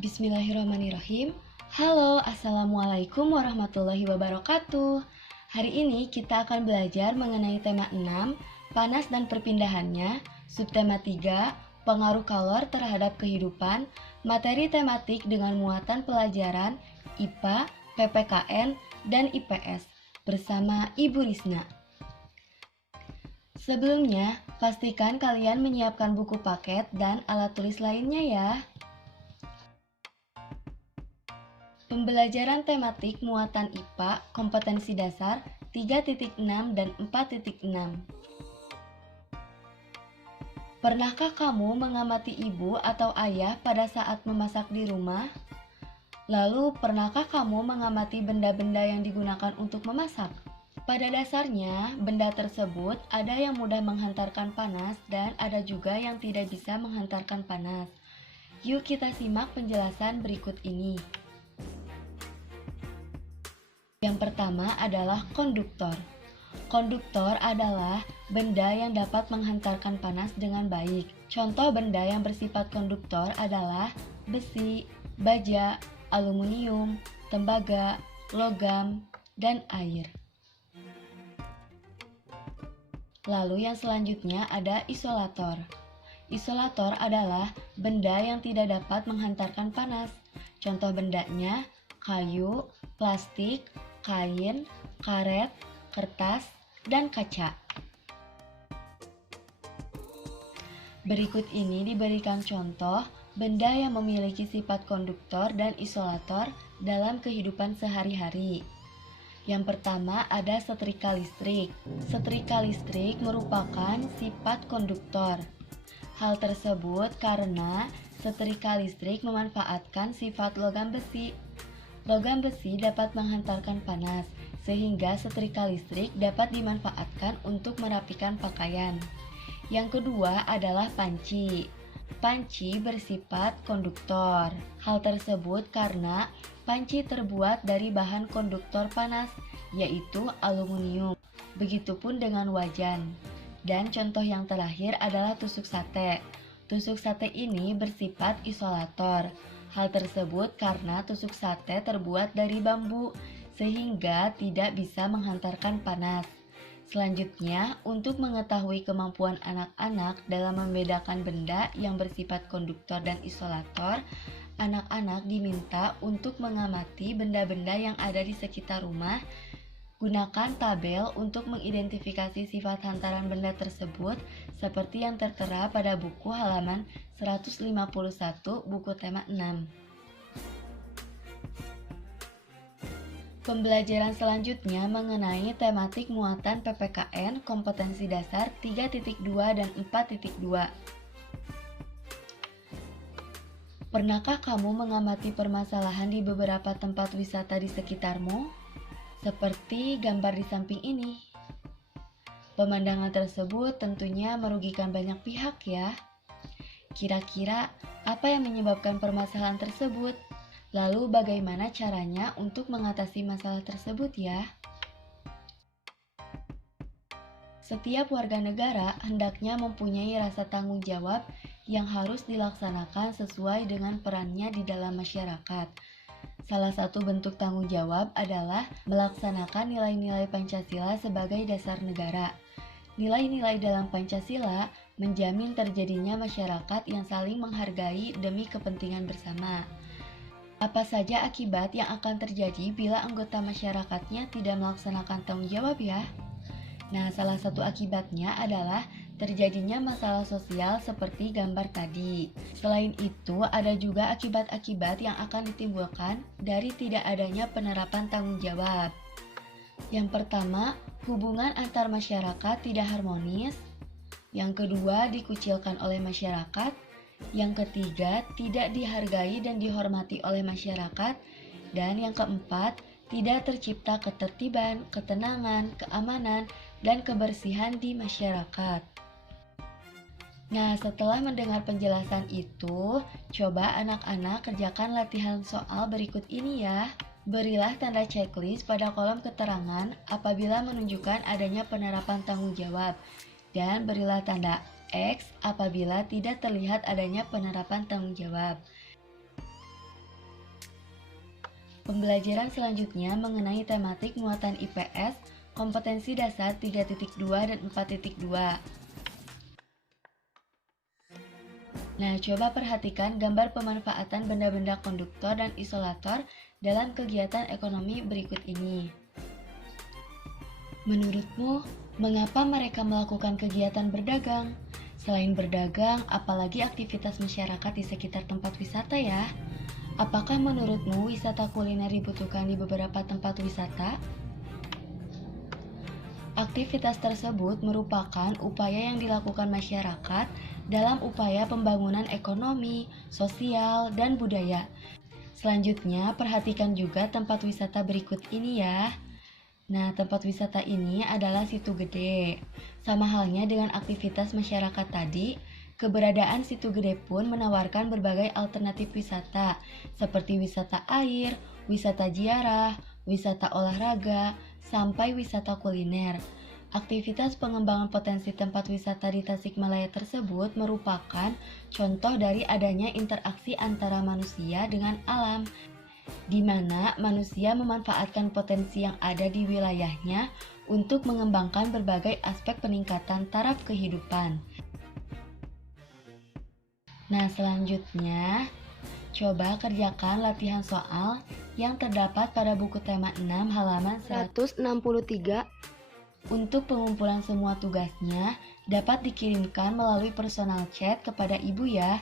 Bismillahirrahmanirrahim. Halo, Assalamualaikum warahmatullahi wabarakatuh. Hari ini kita akan belajar mengenai tema 6, panas dan perpindahannya, subtema 3, pengaruh kalor terhadap kehidupan, materi tematik dengan muatan pelajaran IPA, PPKN, dan IPS bersama Ibu Risna. Sebelumnya, pastikan kalian menyiapkan buku paket dan alat tulis lainnya ya. Pembelajaran tematik muatan IPA kompetensi dasar 3.6 dan 4.6. Pernahkah kamu mengamati ibu atau ayah pada saat memasak di rumah? Lalu, pernahkah kamu mengamati benda-benda yang digunakan untuk memasak? Pada dasarnya, benda tersebut ada yang mudah menghantarkan panas dan ada juga yang tidak bisa menghantarkan panas. Yuk kita simak penjelasan berikut ini. Yang pertama adalah konduktor. Konduktor adalah benda yang dapat menghantarkan panas dengan baik. Contoh benda yang bersifat konduktor adalah besi, baja, aluminium, tembaga, logam, dan air. Lalu yang selanjutnya ada isolator. Isolator adalah benda yang tidak dapat menghantarkan panas. Contoh bendanya kayu, plastik, kain, karet, kertas, dan kaca. Berikut ini diberikan contoh benda yang memiliki sifat konduktor dan isolator dalam kehidupan sehari-hari. Yang pertama ada setrika listrik. Setrika listrik merupakan sifat konduktor. Hal tersebut karena setrika listrik memanfaatkan sifat logam besi. Logam besi dapat menghantarkan panas, sehingga setrika listrik dapat dimanfaatkan untuk merapikan pakaian. Yang kedua adalah panci. Panci bersifat konduktor. Hal tersebut karena panci terbuat dari bahan konduktor panas, yaitu aluminium. Begitupun dengan wajan. Dan contoh yang terakhir adalah tusuk sate. Tusuk sate ini bersifat isolator. Hal tersebut karena tusuk sate terbuat dari bambu, sehingga tidak bisa menghantarkan panas. Selanjutnya, untuk mengetahui kemampuan anak-anak dalam membedakan benda yang bersifat konduktor dan isolator, anak-anak diminta untuk mengamati benda-benda yang ada di sekitar rumah. Gunakan tabel untuk mengidentifikasi sifat hantaran benda tersebut seperti yang tertera pada buku halaman 151 buku tema 6. Pembelajaran selanjutnya mengenai tematik muatan PPKN kompetensi dasar 3.2 dan 4.2. Pernahkah kamu mengamati permasalahan di beberapa tempat wisata di sekitarmu? Seperti gambar di samping ini. Pemandangan tersebut tentunya merugikan banyak pihak ya. Kira-kira apa yang menyebabkan permasalahan tersebut? Lalu bagaimana caranya untuk mengatasi masalah tersebut ya? Setiap warga negara hendaknya mempunyai rasa tanggung jawab yang harus dilaksanakan sesuai dengan perannya di dalam masyarakat. Salah satu bentuk tanggung jawab adalah melaksanakan nilai-nilai Pancasila sebagai dasar negara. Nilai-nilai dalam Pancasila menjamin terjadinya masyarakat yang saling menghargai demi kepentingan bersama. Apa saja akibat yang akan terjadi bila anggota masyarakatnya tidak melaksanakan tanggung jawab ya? Nah, salah satu akibatnya adalah terjadinya masalah sosial seperti gambar tadi. Selain itu, ada juga akibat-akibat yang akan ditimbulkan dari tidak adanya penerapan tanggung jawab. Yang pertama, hubungan antar masyarakat tidak harmonis. Yang kedua, dikucilkan oleh masyarakat. Yang ketiga, tidak dihargai dan dihormati oleh masyarakat. Dan yang keempat, tidak tercipta ketertiban, ketenangan, keamanan, dan kebersihan di masyarakat. Nah, setelah mendengar penjelasan itu, coba anak-anak kerjakan latihan soal berikut ini ya. Berilah tanda checklist pada kolom keterangan apabila menunjukkan adanya penerapan tanggung jawab, dan berilah tanda X apabila tidak terlihat adanya penerapan tanggung jawab. Pembelajaran selanjutnya mengenai tematik muatan IPS, kompetensi dasar 3.2 dan 4.2. Nah, coba perhatikan gambar pemanfaatan benda-benda konduktor dan isolator dalam kegiatan ekonomi berikut ini. Menurutmu, mengapa mereka melakukan kegiatan berdagang? Selain berdagang, apalagi aktivitas masyarakat di sekitar tempat wisata ya? Apakah menurutmu wisata kuliner dibutuhkan di beberapa tempat wisata? Aktivitas tersebut merupakan upaya yang dilakukan masyarakat dalam upaya pembangunan ekonomi, sosial, dan budaya. Selanjutnya, perhatikan juga tempat wisata berikut ini ya. Nah, tempat wisata ini adalah Situ Gede. Sama halnya dengan aktivitas masyarakat tadi, keberadaan Situ Gede pun menawarkan berbagai alternatif wisata, seperti wisata air, wisata ziarah, wisata olahraga, sampai wisata kuliner. Aktivitas pengembangan potensi tempat wisata di Tasikmalaya tersebut merupakan contoh dari adanya interaksi antara manusia dengan alam, di mana manusia memanfaatkan potensi yang ada di wilayahnya untuk mengembangkan berbagai aspek peningkatan taraf kehidupan. Nah, selanjutnya, coba kerjakan latihan soal yang terdapat pada buku tema 6 halaman 163. Untuk pengumpulan semua tugasnya dapat dikirimkan melalui personal chat kepada ibu ya.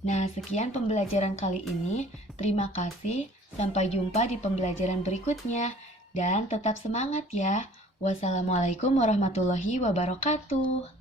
Nah, sekian pembelajaran kali ini. Terima kasih. Sampai jumpa di pembelajaran berikutnya. Dan tetap semangat ya. Wassalamualaikum warahmatullahi wabarakatuh.